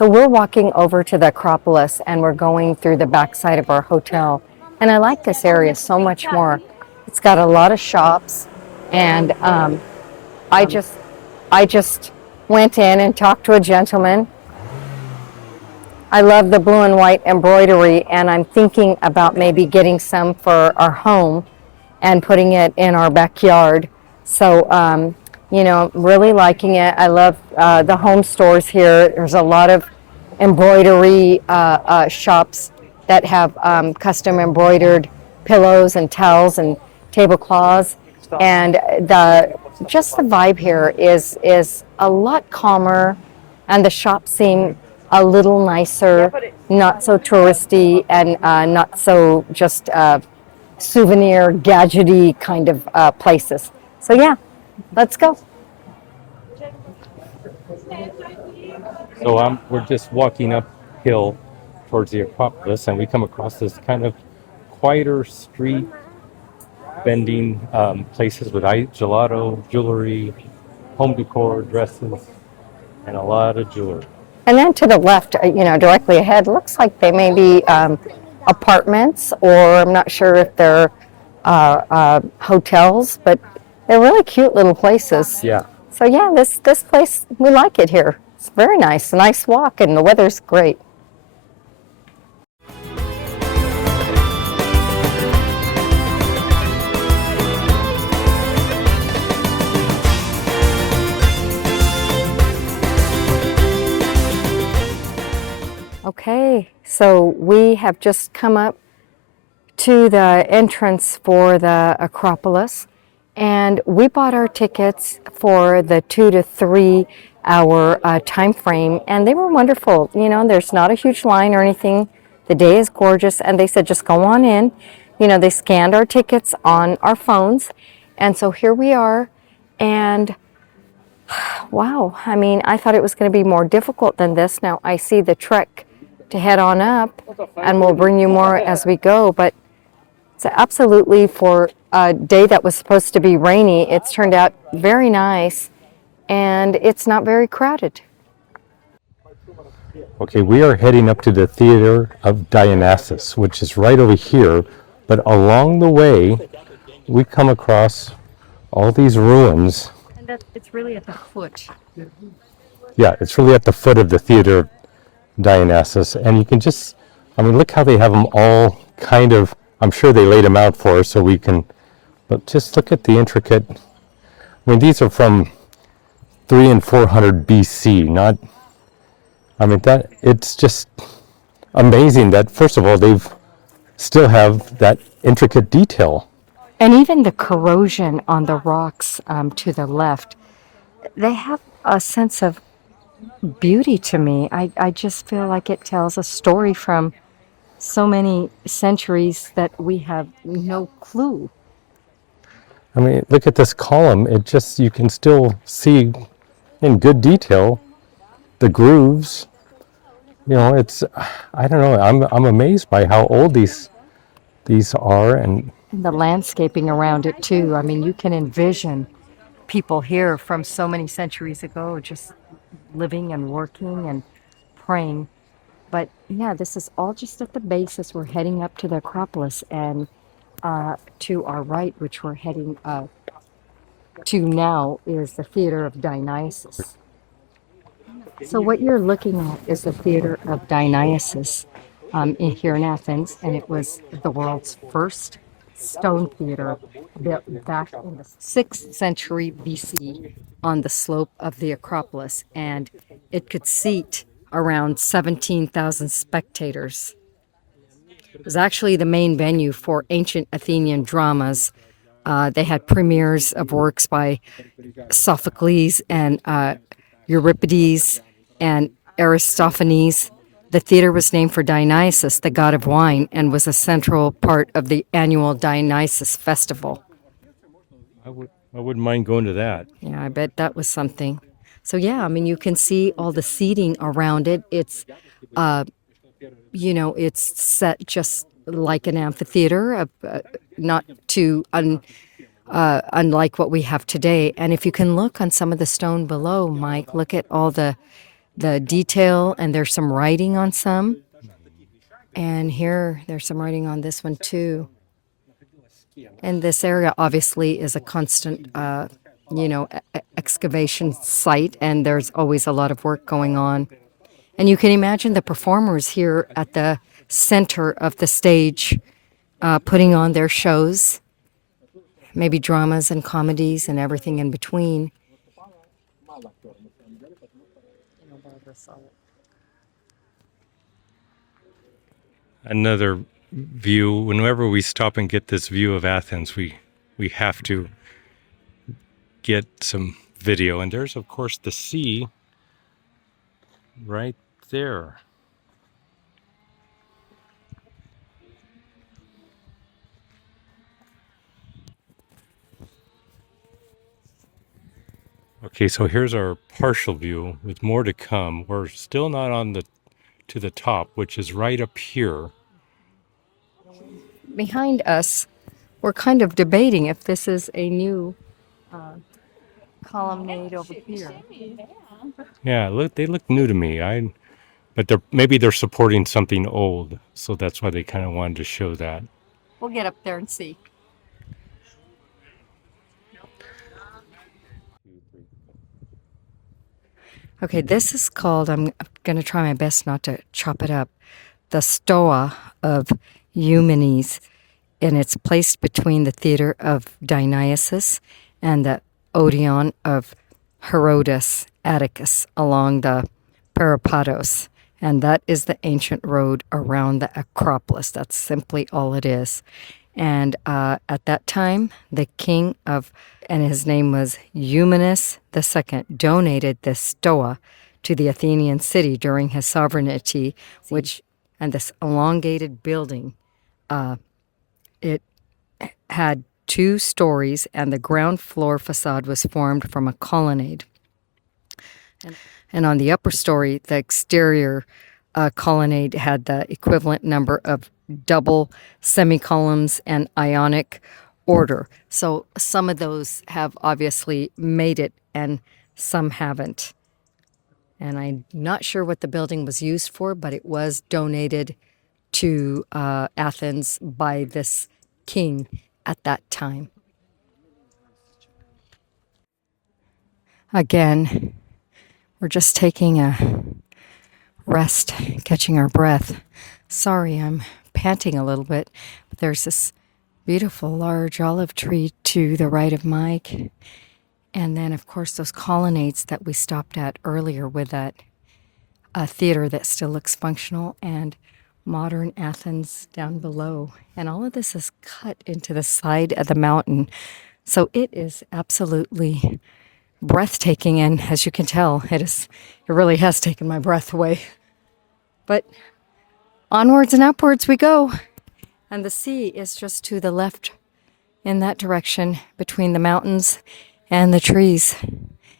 So we're walking over to the Acropolis and we're going through the backside of our hotel. And I like this area so much more. It's got a lot of shops, and I just I just went in and talked to a gentleman. I love the blue and white embroidery, and I'm thinking about maybe getting some for our home and putting it in our backyard. So, really liking it. I love the home stores here. There's a lot of embroidery shops that have custom embroidered pillows and towels and tablecloths, and the vibe here is a lot calmer, and the shops seem a little nicer, not so touristy, and not so just souvenir, gadgety kind of places. So yeah, let's go. So we're just walking uphill towards the Acropolis, and we come across this kind of quieter street vending places with gelato, jewelry, home decor, dresses, and a lot of jewelry. And then to the left, directly ahead, looks like they may be apartments, or I'm not sure if they're hotels, but they're really cute little places. Yeah. So yeah, this place, we like it here. It's very nice, a nice walk, and the weather's great. Okay, so we have just come up to the entrance for the Acropolis, and we bought our tickets for the 2 to 3 hour time frame, and they were wonderful. There's not a huge line or anything. The day is gorgeous, and they said just go on in. They scanned our tickets on our phones, and so here we are. And wow, I thought it was going to be more difficult than this. Now I see the trek to head on up, and we'll bring you more as we go, but it's absolutely, for a day that was supposed to be rainy, it's turned out very nice, and it's not very crowded. Okay, we are heading up to the Theater of Dionysus, which is right over here, but along the way we come across all these ruins. And it's really at the foot. Yeah, it's really at the foot of the Theater of Dionysus, and you can just, look how they have them all kind of, I'm sure they laid them out for us so we can, but just look at the intricate, these are from 300 and 400 BC, it's just amazing that, first of all, they've still have that intricate detail. And even the corrosion on the rocks to the left, they have a sense of beauty to me. I just feel like it tells a story from so many centuries that we have no clue. Look at this column. You can still see in good detail the grooves. I don't know. I'm amazed by how old these are, and the landscaping around it too. You can envision people here from so many centuries ago just living and working and praying. But yeah, this is all just at the base as we're heading up to the Acropolis, and to our right, which we're heading to now, is the Theater of Dionysus. So what you're looking at is the Theater of Dionysus here in Athens, and it was the world's first stone theater built back in the 6th century BC on the slope of the Acropolis, and it could seat around 17,000 spectators. It was actually the main venue for ancient Athenian dramas. They had premieres of works by Sophocles and Euripides and Aristophanes. The theater was named for Dionysus, the god of wine, and was a central part of the annual Dionysus festival. I wouldn't mind going to that. Yeah, I bet that was something. So yeah, you can see all the seating around it. It's, it's set just like an amphitheater, not too unlike what we have today. And if you can look on some of the stone below, Mike, look at all the the detail, and there's some writing on some. And here, there's some writing on this one too. And this area obviously is a constant, excavation site, and there's always a lot of work going on. And you can imagine the performers here at the center of the stage putting on their shows, maybe dramas and comedies and everything in between. Another view. Whenever we stop and get this view of Athens, we have to get some video. And there's, of course, the sea right there. Okay, so here's our partial view with more to come. We're still not on to the top, which is right up here. Behind us, we're kind of debating if this is a new colonnade over here. Yeah, look, they look new to me. But maybe they're supporting something old, so that's why they kind of wanted to show that. We'll get up there and see. Okay, this is called, I'm going to try my best not to chop it up, the Stoa of Eumenes, and it's placed between the theater of Dionysus and the Odeon of Herodotus Atticus along the Peripatos. And that is the ancient road around the Acropolis. That's simply all it is. And at that time, the king of, and his name was Eumenes II, donated the Stoa to the Athenian city during his sovereignty, and this elongated building, it had 2 stories, and the ground floor facade was formed from a colonnade. And on the upper story, the exterior colonnade had the equivalent number of double semicolumns and Ionic order. So some of those have obviously made it, and some haven't. And I'm not sure what the building was used for, but it was donated to Athens by this king at that time. Again, we're just taking a rest, catching our breath. Sorry, I'm panting a little bit. But there's this beautiful large olive tree to the right of Mike. And then, of course, those colonnades that we stopped at earlier with that theater that still looks functional, and modern Athens down below. And all of this is cut into the side of the mountain. So it is absolutely breathtaking, and as you can tell, it really has taken my breath away. But onwards and upwards we go, and the sea is just to the left in that direction between the mountains and the trees.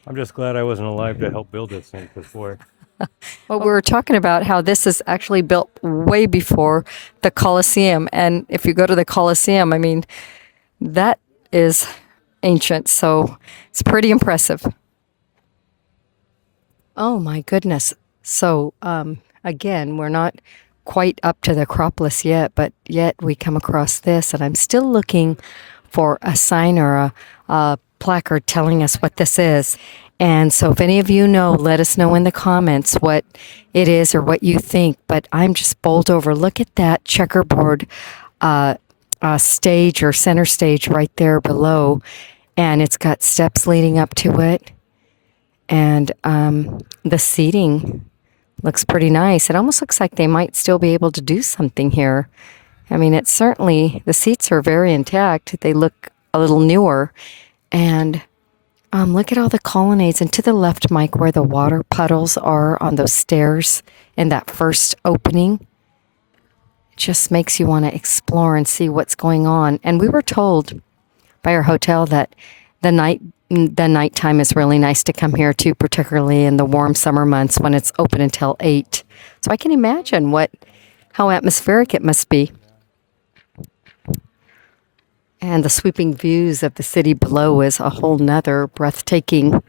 I'm just glad I wasn't alive to help build this thing, because boy. Well, we were talking about how this is actually built way before the Colosseum, and if you go to the Colosseum, I mean, that is ancient, so it's pretty impressive. Oh my goodness. So again, we're not quite up to the Acropolis yet, but yet we come across this, and I'm still looking for a sign or a placard telling us what this is. And so if any of you know, let us know in the comments what it is or what you think. But I'm just bowled over. Look at that checkerboard stage or center stage right there below. And it's got steps leading up to it. And the seating looks pretty nice. It almost looks like they might still be able to do something here. I mean, it's certainly, the seats are very intact. They look a little newer. And look at all the colonnades. And to the left, Mike, where the water puddles are on those stairs in that first opening, it just makes you want to explore and see what's going on. And we were told by our hotel that the nighttime is really nice to come here too, particularly in the warm summer months when it's open until 8. So I can imagine how atmospheric it must be. And the sweeping views of the city below is a whole nother breathtaking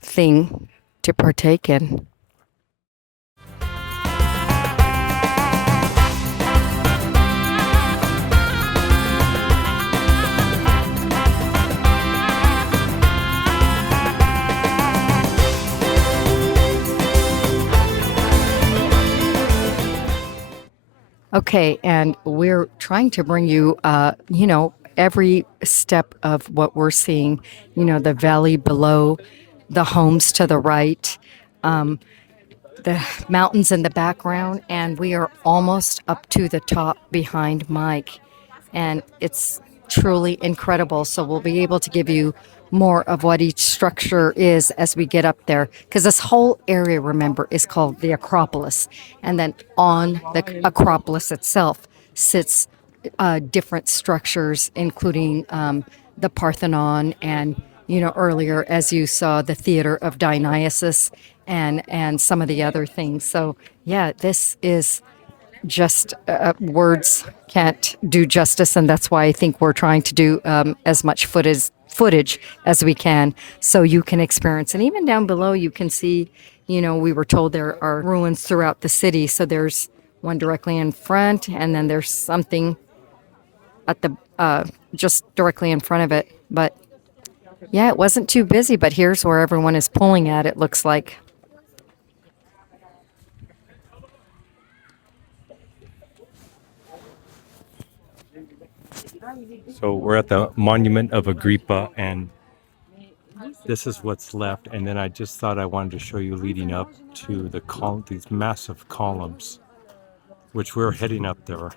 thing to partake in. Okay, and we're trying to bring you, every step of what we're seeing, the valley below, the homes to the right, the mountains in the background, and we are almost up to the top behind Mike. And it's truly incredible. So we'll be able to give you more of what each structure is as we get up there. Because this whole area, remember, is called the Acropolis. And then on the Acropolis itself sits different structures, including the Parthenon and, earlier, as you saw, the Theater of Dionysus and some of the other things. So, yeah, this is just words can't do justice, and that's why I think we're trying to do as much footage as we can, so you can experience. And even down below, you can see. We were told there are ruins throughout the city, so there's one directly in front, and then there's something at the just directly in front of it. But yeah, it wasn't too busy. But here's where everyone is pulling at. It looks like. So we're at the Monument of Agrippa, and this is what's left. And then I just thought I wanted to show you leading up to these massive columns, which we're heading up there.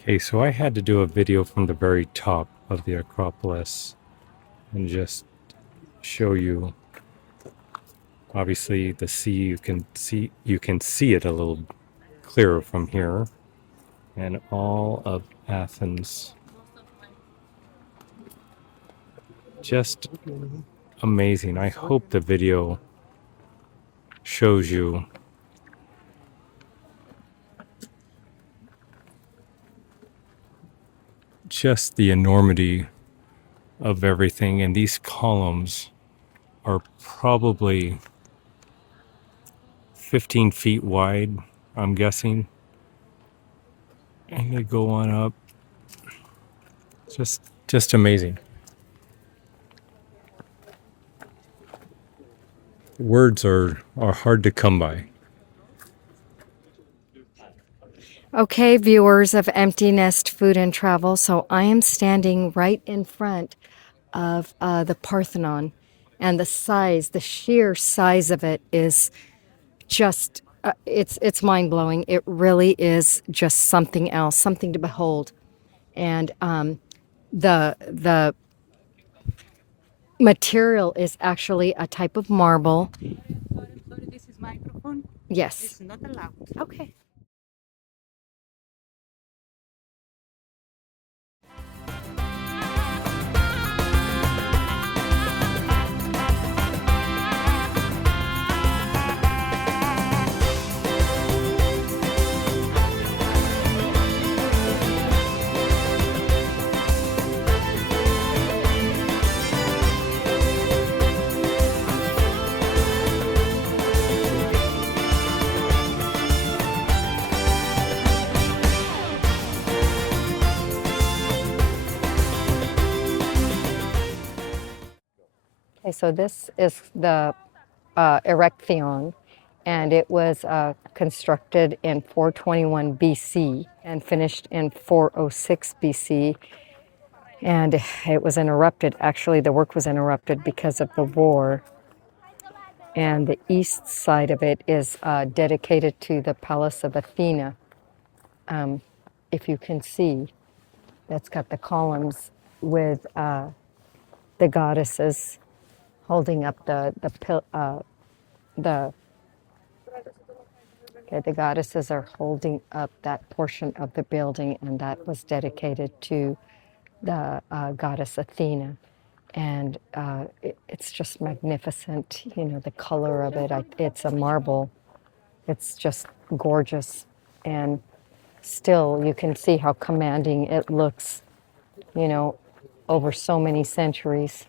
Okay, so I had to do a video from the very top of the Acropolis and just show you. Obviously, the sea, you can see it a little clearer from here, and all of Athens. Just amazing. I hope the video shows you just the enormity of everything. And these columns are probably 15 feet wide, I'm guessing. And they go on up. Just amazing. Words are hard to come by. Okay, viewers of Empty Nest Food and Travel. So I am standing right in front of the Parthenon, and the sheer size of it is just it's mind blowing. It really is just something else, something to behold. And the material is actually a type of marble. Sorry, this is microphone. Yes. It's not allowed. Okay. Okay, so this is the Erechtheion, and it was constructed in 421 BC and finished in 406 BC. And it was interrupted. Actually, the work was interrupted because of the war. And the east side of it is dedicated to the Palace of Athena. If you can see, that's got the columns with the goddesses holding up the goddesses are holding up that portion of the building, and that was dedicated to the goddess Athena. And it's just magnificent. You know, the color of it, it's a marble. It's just gorgeous. And still, you can see how commanding it looks, you know, over so many centuries.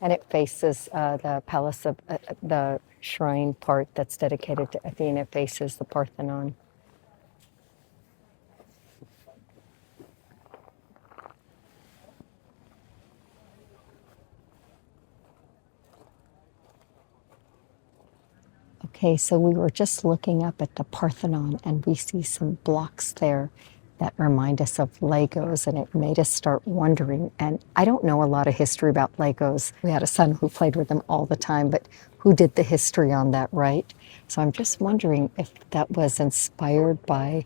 And it faces the palace of the shrine part that's dedicated to Athena, faces the Parthenon. Okay, so we were just looking up at the Parthenon and we see some blocks there that remind us of Legos, and it made us start wondering. And I don't know a lot of history about Legos. We had a son who played with them all the time, but who did the history on that, right? So I'm just wondering if that was inspired by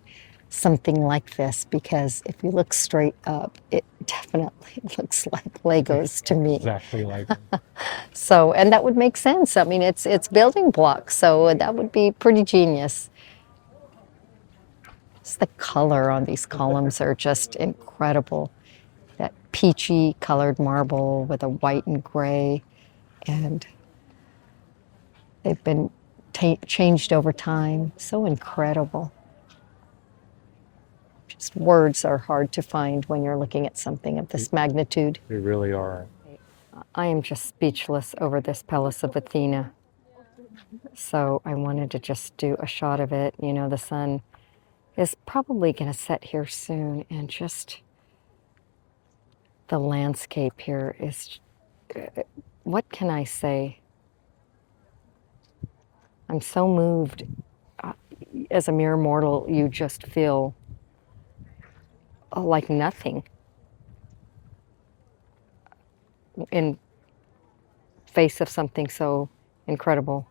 something like this, because if you look straight up, it definitely looks like Legos to me. Exactly like. So, and that would make sense. I mean, it's building blocks, so that would be pretty genius. Just the color on these columns are just incredible. That peachy colored marble with a white and gray, and they've been changed over time. So incredible. Just words are hard to find when you're looking at something of this magnitude. They really are. I am just speechless over this Palace of Athena. So I wanted to just do a shot of it. You know, the sun is probably going to set here soon, and just the landscape here is, what can I say? I'm so moved. As a mere mortal, you just feel like nothing in face of something so incredible.